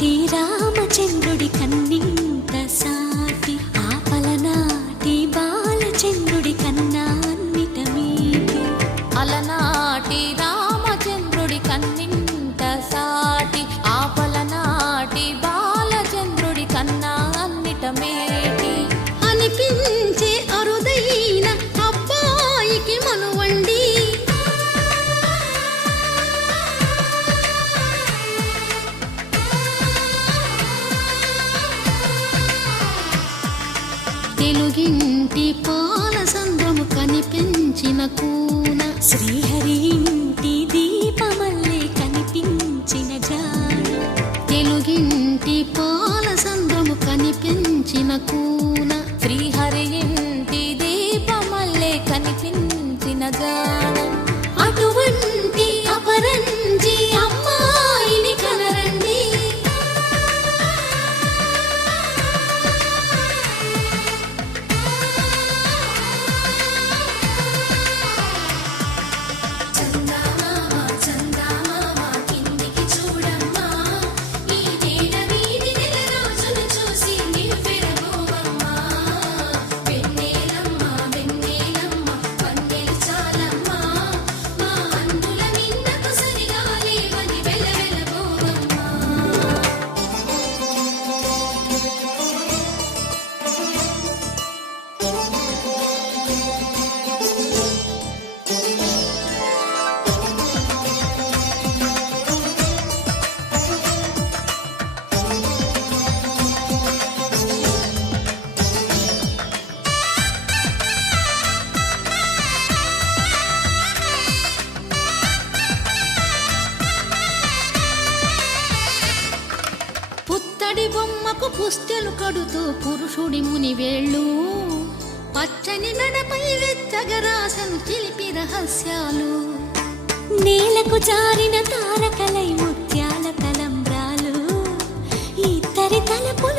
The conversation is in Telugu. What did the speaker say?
అలనాటి రామచంద్రుడి కన్నింత సాటి ఆపలనాటి బాలచంద్రుడి కన్నా అన్నిట మీటి. అలనాటి రామచంద్రుడి కన్నింత సాటి ఆపలనాటి బాలచంద్రుడి కన్నా అన్నిట మేటి అనిపించే అరుదైన అబ్బాయికి మనువండి. తెలుగింటి పాల సంద్రము కనిపించిన కూన శ్రీహరి ఇంటి దీపమల్లే కనిపించిన జాడ. తెలుగింటి పాల సంద్రము కనిపించిన కూన శ్రీహరి ఇంటి దీపమల్లే కనిపించిన జాడ. అటువంటి అపరంజి అమ్మాయిని కనరండి. పుత్తడి బొమ్మకు పుస్తెలు కడుతూ పురుషుడి ముని వేళ్ళు పచ్చని నడపై వెచ్చగరాసను చిలిపి రహస్యాలు. నేలకు జారిన తారకలై ముత్యాల తలంబ్రాలు ఇద్దరి తలపుల